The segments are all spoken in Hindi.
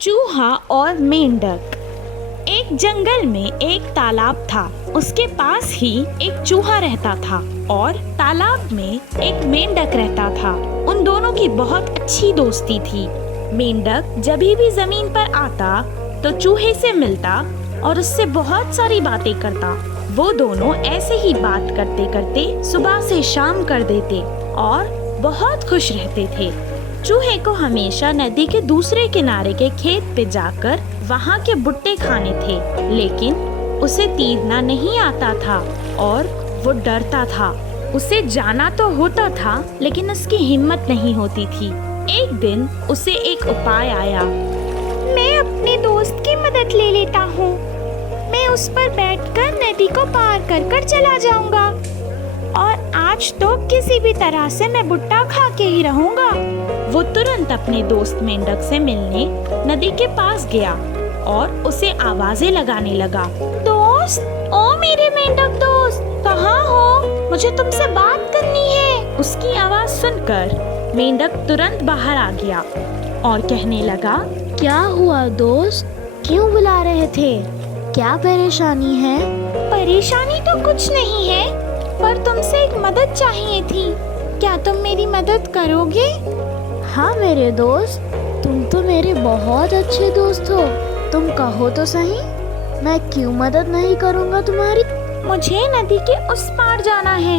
चूहा और मेंढक। एक जंगल में एक तालाब था। उसके पास ही एक चूहा रहता था और तालाब में एक मेंढक रहता था। उन दोनों की बहुत अच्छी दोस्ती थी। मेंढक जब भी जमीन पर आता तो चूहे से मिलता और उससे बहुत सारी बातें करता। वो दोनों ऐसे ही बात करते करते सुबह से शाम कर देते और बहुत खुश रहते थे। चूहे को हमेशा नदी के दूसरे किनारे के खेत पे जाकर वहाँ के भुट्टे खाने थे, लेकिन उसे तीरना नहीं आता था और वो डरता था। उसे जाना तो होता था लेकिन उसकी हिम्मत नहीं होती थी। एक दिन उसे एक उपाय आया। मैं अपने दोस्त की मदद ले लेता हूँ। मैं उस पर बैठकर नदी को पार कर कर चला जाऊंगा और आज तो किसी भी तरह से मैं भुट्टा खा के ही रहूंगा। वो तुरंत अपने दोस्त मेंढक से मिलने नदी के पास गया और उसे आवाजें लगाने लगा। दोस्त, ओ मेरे मेंढक दोस्त, कहाँ हो? मुझे तुमसे बात करनी है। उसकी आवाज सुनकर मेंढक तुरंत बाहर आ गया और कहने लगा, क्या हुआ दोस्त? क्यों बुला रहे थे? क्या परेशानी है? परेशानी तो कुछ नहीं है, पर तुमसे एक मदद चाहिए थी। क्या तुम मेरी मदद करोगे? हाँ मेरे दोस्त, तुम तो मेरे बहुत अच्छे दोस्त हो। तुम कहो तो सही, मैं क्यों मदद नहीं करूँगा तुम्हारी। मुझे नदी के उस पार जाना है।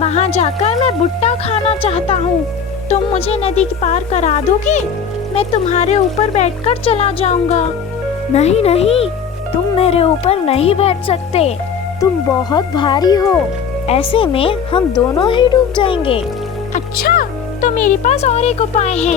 वहाँ जाकर मैं भुट्टा खाना चाहता हूँ। तुम मुझे नदी के पार करा दोगे? मैं तुम्हारे ऊपर बैठकर चला जाऊंगा। नहीं नहीं, तुम मेरे ऊपर नहीं बैठ सकते। तुम बहुत भारी हो। ऐसे में हम दोनों ही डूब जाएंगे। अच्छा, तो मेरे पास और एक उपाय है।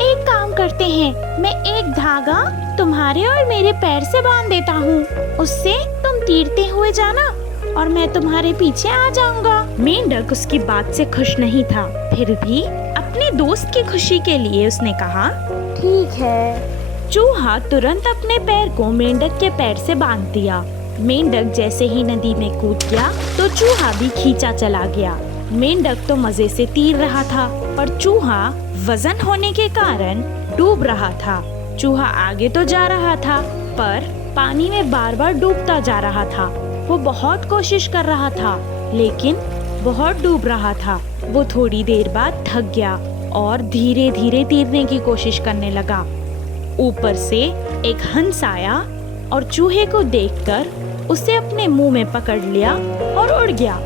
एक काम करते हैं, मैं एक धागा तुम्हारे और मेरे पैर से बांध देता हूँ। उससे तुम तीरते हुए जाना और मैं तुम्हारे पीछे आ जाऊंगा। मेंढक उसकी बात से खुश नहीं था, फिर भी अपने दोस्त की खुशी के लिए उसने कहा, ठीक है। चूहा तुरंत अपने पैर को मेंढक के पैर से बांध दिया। मेंढक जैसे ही नदी में कूद गया तो चूहा भी खींचा चला गया। मेंढक तो मजे से तीर रहा था, पर चूहा वजन होने के कारण डूब रहा था। चूहा आगे तो जा रहा था, पर पानी में बार बार डूबता जा रहा था। वो बहुत कोशिश कर रहा था, लेकिन बहुत डूब रहा था। वो थोड़ी देर बाद थक गया और धीरे धीरे तैरने की कोशिश करने लगा। ऊपर से एक हंस आया और चूहे को देखकर उसे अपने मुंह में पकड़ लिया और उड़ गया।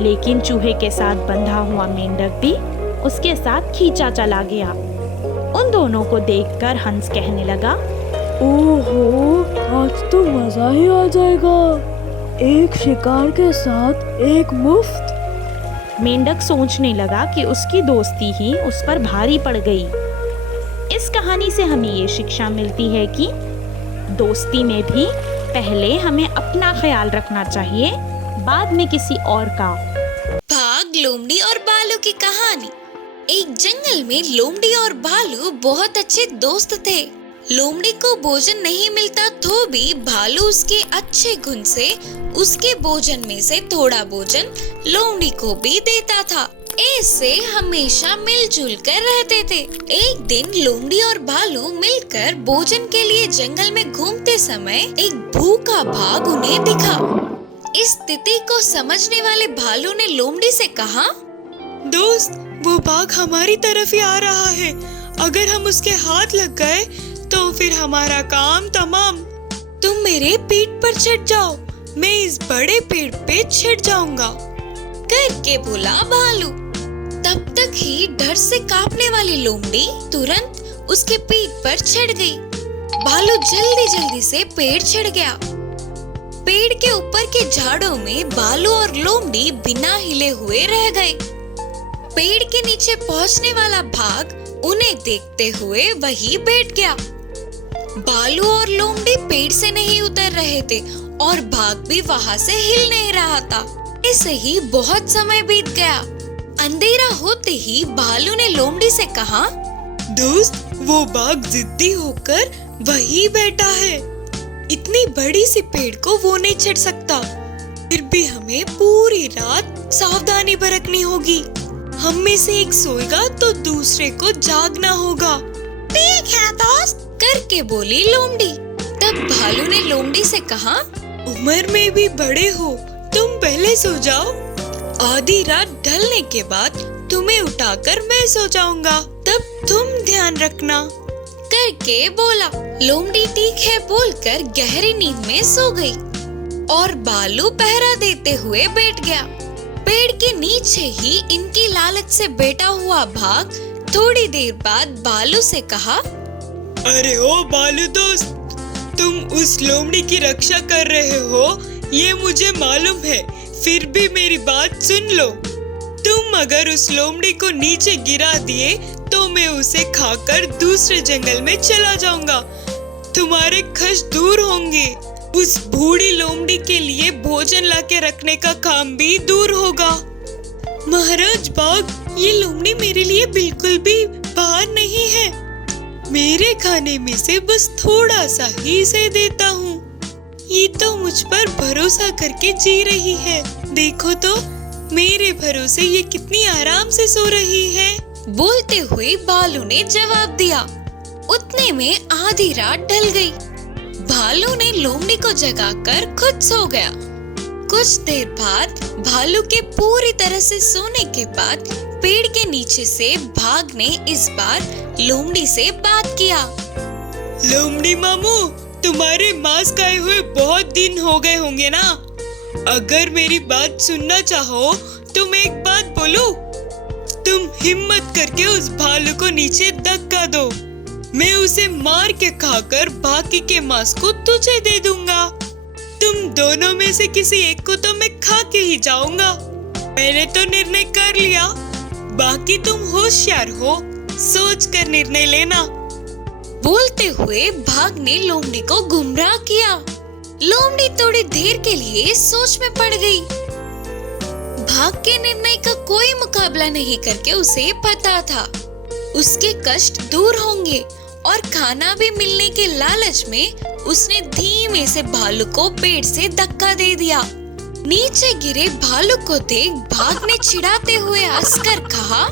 लेकिन चूहे के साथ बंधा हुआ मेंढक भी उसके साथ खींचा चला गया। उन दोनों को देखकर हंस कहने लगा, ओहो, आज तो मजा ही आ जाएगा। एक शिकार के साथ एक मुफ्त। मेंढक सोचने लगा कि उसकी दोस्ती ही उस पर भारी पड़ गई। इस कहानी से हमें ये शिक्षा मिलती है कि दोस्ती में भी पहले हमें अपना ख्याल रखना चाहिए, बाद में किसी और का। भाग, लोमड़ी और भालू की कहानी। एक जंगल में लोमड़ी और भालू बहुत अच्छे दोस्त थे। लोमड़ी को भोजन नहीं मिलता तो भी भालू उसके अच्छे गुण से उसके भोजन में से थोड़ा भोजन लोमड़ी को भी देता था। ऐसे हमेशा मिलजुल कर रहते थे। एक दिन लोमड़ी और भालू मिलकर भोजन के लिए जंगल में घूमते समय एक भूखा बाघ उन्हें दिखा। इस स्थिति को समझने वाले भालू ने लोमड़ी से कहा, दोस्त, वो बाघ हमारी तरफ ही आ रहा है। अगर हम उसके हाथ लग गए तो फिर हमारा काम तमाम। तुम मेरे पीठ पर चढ़ जाओ, मैं इस बड़े पेड़ पे चढ़ जाऊंगा करके बोला भालू। तब तक ही डर से कांपने वाली लोमड़ी तुरंत उसके पीठ पर चढ़ गई। भालू जल्दी जल्दी से पेड़ चढ़ गया। पेड़ के ऊपर के झाड़ों में भालू और लोमड़ी बिना हिले हुए रह गए। पेड़ के नीचे पहुंचने वाला बाघ उन्हें देखते हुए वहीं बैठ गया। भालू और लोमड़ी पेड़ से नहीं उतर रहे थे और बाघ भी वहां से हिल नहीं रहा था। ऐसे ही बहुत समय बीत गया। अंधेरा होते ही भालू ने लोमड़ी से कहा, दोस्त, वो बाघ जिद्दी होकर वहीं बैठा है। इतनी बड़ी सी पेड़ को वो नहीं चढ़ सकता। फिर भी हमें पूरी रात सावधानी बरतनी होगी। हम में से एक सोएगा तो दूसरे को जागना होगा। ठीक है दोस्त, करके बोली लोमड़ी। तब भालू ने लोमड़ी से कहा, उम्र में भी बड़े हो, तुम पहले सो जाओ। आधी रात ढलने के बाद तुम्हें उठाकर मैं सो जाऊंगा, तब तुम ध्यान रखना करके बोला। लोमड़ी ठीक है बोलकर गहरी नींद में सो गई और भालू पहरा देते हुए बैठ गया। पेड़ के नीचे ही इनकी लालच से बैठा हुआ भाग थोड़ी देर बाद भालू से कहा, अरे ओ भालू दोस्त, तुम उस लोमड़ी की रक्षा कर रहे हो, ये मुझे मालूम है, फिर भी मेरी बात सुन लो। तुम अगर उस लोमड़ी को नीचे गिरा दिए तो मैं उसे खाकर दूसरे जंगल में चला जाऊंगा, तुम्हारे कष्ट दूर होंगे। उस बूढ़ी लोमड़ी के लिए भोजन लाके रखने का काम भी दूर होगा। महाराज बाघ, ये लोमड़ी मेरे लिए बिल्कुल भी बाहर नहीं है, मेरे खाने में से बस थोड़ा सा ही इसे देता हूँ। ये तो मुझ पर भरोसा करके जी रही है, देखो तो मेरे भरोसे ये कितनी आराम से सो रही है। बोलते हुए भालू ने जवाब दिया। उतने में आधी रात ढल गई। भालू ने लोमड़ी को जगाकर खुद सो गया। कुछ देर बाद भालू के पूरी तरह से सोने के बाद पेड़ के नीचे से भाग ने इस बार लोमड़ी से बात किया। लोमड़ी मामू, तुम्हारे मांस खाए हुए बहुत दिन हो गए होंगे ना? अगर मेरी बात सुनना चाहो तो मैं एक बात बोलूं, तुम हिम्मत करके उस भालू को नीचे धक्का दो, मैं उसे मार के खाकर बाकी के मांस को तुझे दे दूंगा। तुम दोनों में से किसी एक को तो मैं खा के ही जाऊंगा। मैंने तो निर्णय कर लिया, बाकी तुम होशियार हो, सोच कर निर्णय लेना। बोलते हुए भाग ने लोमड़ी को गुमराह किया। लोमड़ी थोड़ी देर के लिए सोच में पड़ गई। भाग के निर्णय का कोई मुकाबला नहीं करके उसे पता था उसके कष्ट दूर होंगे और खाना भी मिलने के लालच में उसने धीमे से भालू को पेड़ से धक्का दे दिया। नीचे गिरे भालू को देख भाग ने चिढ़ाते हुए हंसकर कहा,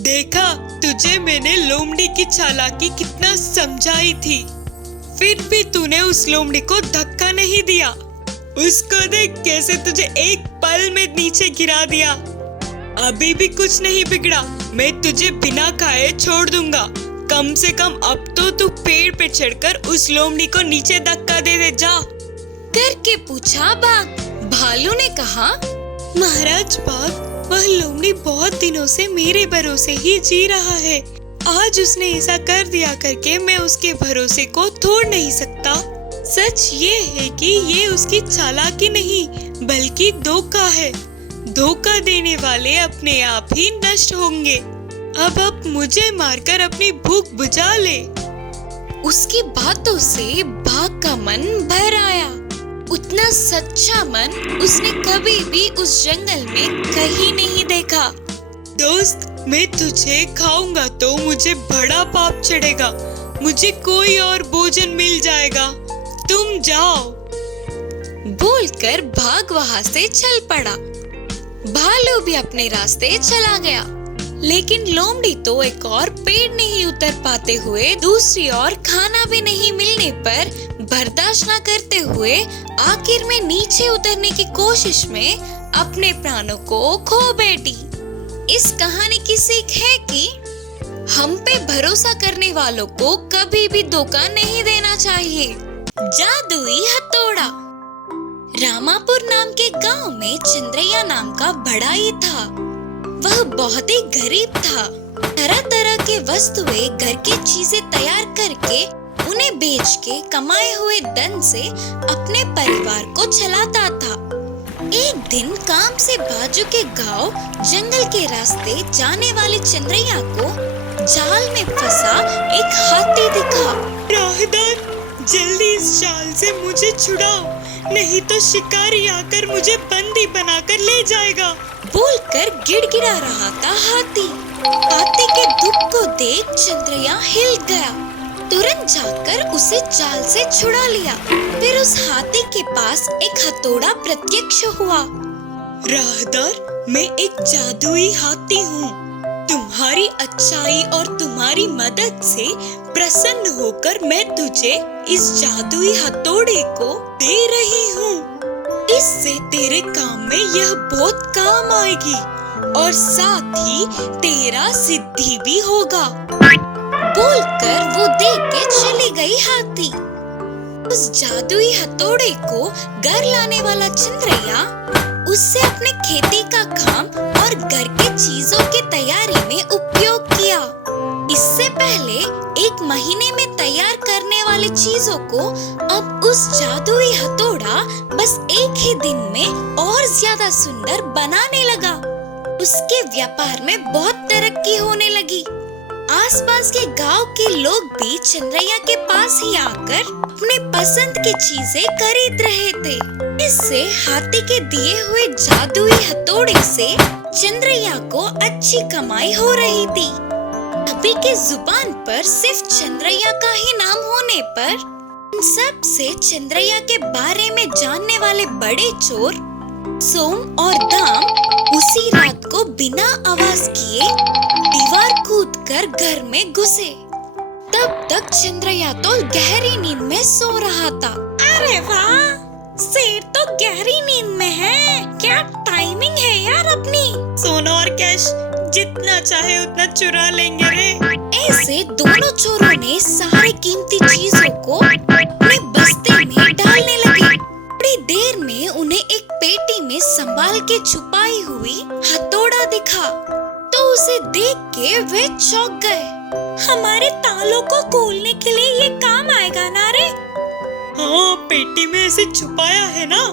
देखा, तुझे मैंने लोमड़ी की चालाकी कितना समझाई थी, फिर भी तूने उस लोमड़ी को धक्का नहीं दिया। उसको देख कैसे तुझे एक पल में नीचे गिरा दिया। अभी भी कुछ नहीं बिगड़ा, मैं तुझे बिना खाए छोड़ दूंगा। कम से कम अब तो तू पेड़ पे चढ़कर उस लोमड़ी को नीचे धक्का दे दे जा। करके पूछा बाघ। भालू ने कहा, महाराज बाघ, वह लोमड़ी बहुत दिनों से मेरे भरोसे ही जी रहा है। आज उसने ऐसा कर दिया करके मैं उसके भरोसे को तोड़ नहीं सकता। सच ये है कि ये उसकी चालाकी नहीं बल्कि धोखा है। धोखा देने वाले अपने आप ही नष्ट होंगे। अब मुझे मारकर अपनी भूख बुझा ले। उसकी बातों से बाघ का मन भर आया। उतना सच्चा मन उसने कभी भी उस जंगल में कहीं नहीं देखा। दोस्त, मैं तुझे खाऊंगा तो मुझे बड़ा पाप चढ़ेगा। मुझे कोई और भोजन मिल जाएगा, तुम जाओ। बोलकर बाघ वहां से चल पड़ा। भालू भी अपने रास्ते चला गया, लेकिन लोमड़ी तो एक और पेड़ नहीं उतर पाते हुए दूसरी ओर खाना भी नहीं मिलने पर बर्दाश्त न करते हुए आखिर में नीचे उतरने की कोशिश में अपने प्राणों को खो बैठी। इस कहानी की सीख है कि हम पे भरोसा करने वालों को कभी भी धोखा नहीं देना चाहिए। जादुई हथौड़ा। रामापुर नाम के गांव में चंद्रैया नाम का बड़ा ही था। वह बहुत ही गरीब था। तरह तरह के वस्तुएं, घर की चीजें तैयार करके उन्हें बेच के कमाए हुए धन से अपने परिवार को चलाता था। एक दिन काम से बाजू के गांव जंगल के रास्ते जाने वाली चंद्रैया को जाल में फंसा एक हाथी दिखा। राहदार, जल्दी इस जाल से मुझे छुड़ाओ, नहीं तो शिकारी आकर मुझे बंदी बनाकर ले जाएगा। बोलकर गिड़गिड़ा रहा था हाथी। हाथी के दुख को देख चंद्रैया हिल गया। तुरंत जाकर उसे जाल से छुड़ा लिया। फिर उस हाथी के पास एक हथौड़ा प्रत्यक्ष हुआ। राहदार, मैं एक जादुई हाथी हूँ। तुम्हारी अच्छाई और तुम्हारी मदद से प्रसन्न होकर मैं तुझे इस जादुई हथौड़े को दे रही हूँ। इससे तेरे काम में यह बहुत काम आएगी और साथ ही तेरा सिद्धि भी होगा। बोलकर वो दे के चली गई हाथी। उस जादुई हथौड़े को घर लाने वाला चंद्रैया उससे अपने खेती का काम और घर के चीजों की तैयारी में उपयोग किया। इससे पहले 1 महीने में तैयार करने वाली चीजों को अब उस जादुई हथौड़ा बस 1 ही दिन में और ज्यादा सुंदर बनाने लगा। उसके व्यापार में बहुत तरक्की होने लगी। आसपास के गांव के लोग भी चंद्रैया के पास ही आकर अपने पसंद की चीजें खरीद रहे थे। इससे हाथी के दिए हुए जादुई हथौड़े से चंद्रैया को अच्छी कमाई हो रही थी। सभी के जुबान पर सिर्फ चंद्रैया का ही नाम होने पर उन सब से चंद्रैया के बारे में जानने वाले बड़े चोर सोम और दाम उसी रात को बिना आवाज किए दीवार कूदकर घर में घुसे। तब तक चंद्रैया तो गहरी नींद में सो रहा था। अरे वाह, शेर तो गहरी नींद में है। क्या टाइमिंग है यार अपनी। सोना और कैश जितना चाहे उतना चुरा लेंगे रे। ऐसे दोनों चोरों ने सारी कीमती चीजों को अपने बस्ते में डालने लगे। थोड़ी देर में उन्हें एक पेटी में संभाल के छुपाई हुई हथौड़ा दिखा तो उसे देख के वे चौंक गए। हमारे तालों को खोलने के लिए ये काम आएगा ना रे। हाँ, पेटी में ऐसे छुपाया है ना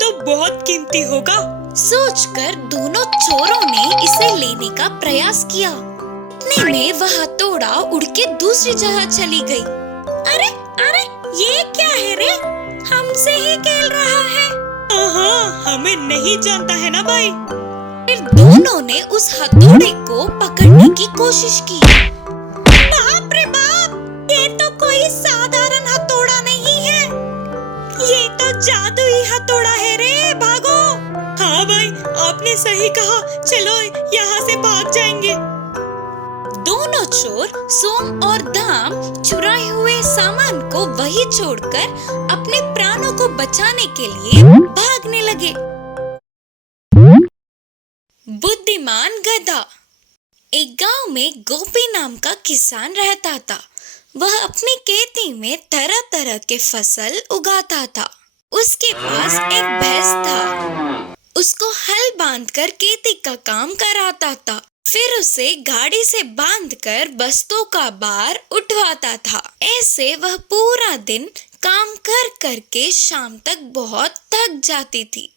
तो बहुत कीमती होगा। सोचकर दोनों चोरों ने इसे लेने का प्रयास किया। इतने में वह हथौड़ा उड़ के दूसरी जगह चली गई। अरे अरे, ये क्या है रे, हमसे ही खेल रहा है। हाँ, हमें नहीं जानता है ना भाई। फिर दोनों ने उस हथौड़े को पकड़ने की कोशिश की। बाप रे बाप, ये तो कोई साधारण हथौड़ा नहीं है, ये तो जादुई हथौड़ा है रे। भागो। हाँ भाई, आपने सही कहा। चलो यहाँ से भाग जाएंगे। दोनों चोर सोम और दाम चुराए हुए सामान को वहीं छोड़कर अपने प्राणों को बचाने के लिए भागने लगे। बुद्धिमान गधा। एक गांव में गोपी नाम का किसान रहता था। वह अपनी खेती में तरह तरह के फसल उगाता था। उसके पास एक भैंस था। उसको हल बांधकर खेती का काम कराता था। फिर उसे गाड़ी से बांधकर बस्तों का भार उठवाता था। ऐसे वह पूरा दिन काम कर करके शाम तक बहुत थक जाती थी।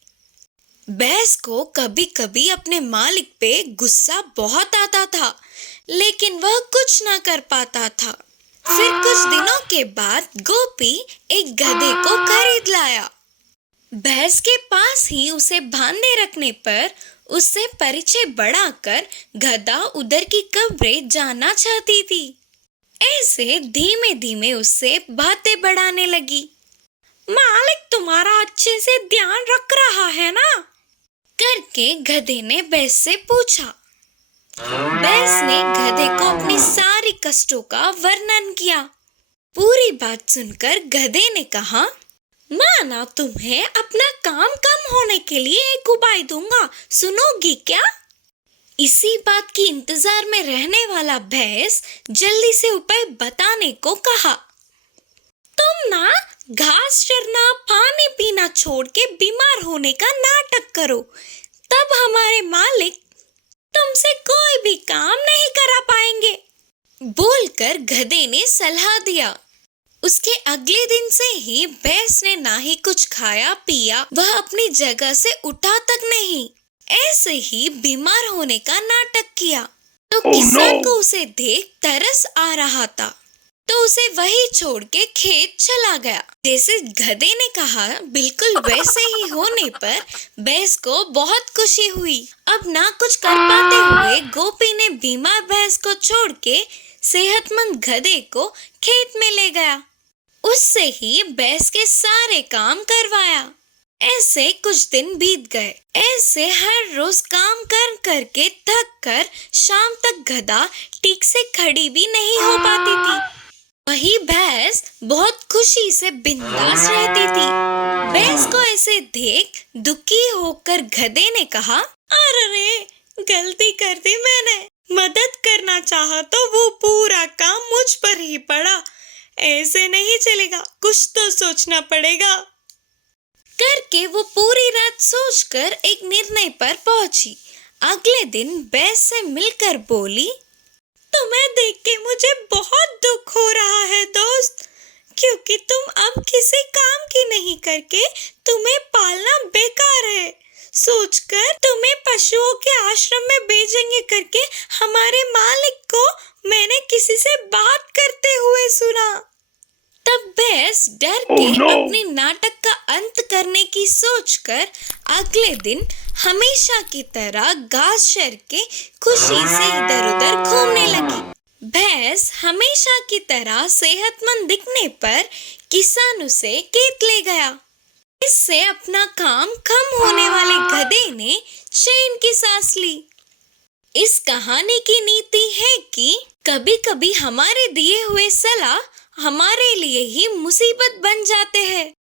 भैंस को कभी कभी अपने मालिक पे गुस्सा बहुत आता था, लेकिन वह कुछ ना कर पाता था। फिर कुछ दिनों के बाद गोपी एक गधे को खरीद लाया। भैंस के पास ही उसे बांधे रखने पर उससे परिचय बढ़ाकर गधा उधर की कब्रें जाना चाहती थी। ऐसे धीमे धीमे उससे बातें बढ़ाने लगी। मालिक तुम्हारा अच्छे से ध्यान रख रहा है ना, करके गधे ने भैंस से पूछा। भैंस ने गधे को अपनी सारी कष्टों का वर्णन किया। पूरी बात सुनकर गधे ने कहा, माना तुम्हें अपना काम कम होने के लिए एक उपाय दूंगा, सुनोगी क्या? इसी बात की इंतजार में रहने वाला भैंस जल्दी से उपाय बताने को कहा। तुम ना घास चरना पानी पीना छोड़ के बीमार होने का नाटक करो, तब हमारे मालिक तुमसे कोई भी काम नहीं करा पाएंगे। बोलकर गधे ने सलाह दिया। उसके अगले दिन से ही भैंस ने ना ही कुछ खाया पिया, वह अपनी जगह से उठा तक नहीं। ऐसे ही बीमार होने का नाटक किया। तो किसान को उसे देख तरस आ रहा था, तो उसे वही छोड़ के खेत चला गया। जैसे गधे ने कहा बिल्कुल वैसे ही होने पर भैंस को बहुत खुशी हुई। अब ना कुछ कर पाते हुए गोपी ने बीमार भैंस को छोड़ के सेहतमंद गधे को खेत में ले गया। उससे ही भैंस के सारे काम करवाया। ऐसे कुछ दिन बीत गए। ऐसे हर रोज काम कर करके थक कर शाम तक गधा ठीक से खड़ी भी नहीं हो पाती थी। वही भैंस बहुत खुशी से बिंदास रहती थी। भैंस को ऐसे देख दुखी होकर गधे ने कहा, अरे गलती कर दी मैंने, मदद करना चाहा तो वो पूरा काम मुझ पर ही पड़ा। ऐसे नहीं चलेगा, कुछ तो सोचना पड़ेगा। करके वो पूरी रात सोचकर एक निर्णय पर पहुंची। अगले दिन भैंस से मिलकर बोली, तुम्हें देख के मुझे बहुत दुख हो रहा है दोस्त, क्योंकि तुम अब किसी काम की नहीं करके तुम्हें पालना बेकार है। सोचकर तुम्हें पशुओं के आश्रम में भेजेंगे करके हमारे मालिक को मैंने किसी से बात करते हुए सुना। तब भैंस डर के अपने नाटक का अंत करने की सोचकर अगले दिन हमेशा की तरह घास चर के खुशी से इधर उधर घूमने लगी। भैंस हमेशा की तरह सेहतमंद दिखने पर किसान उसे खेत ले गया। इससे अपना काम कम होने वाले गधे ने चैन की सांस ली। इस कहानी की नीति है कि कभी-कभी हमारे दिए हुए सलाह हमारे लिए ही मुसीबत बन जाते हैं।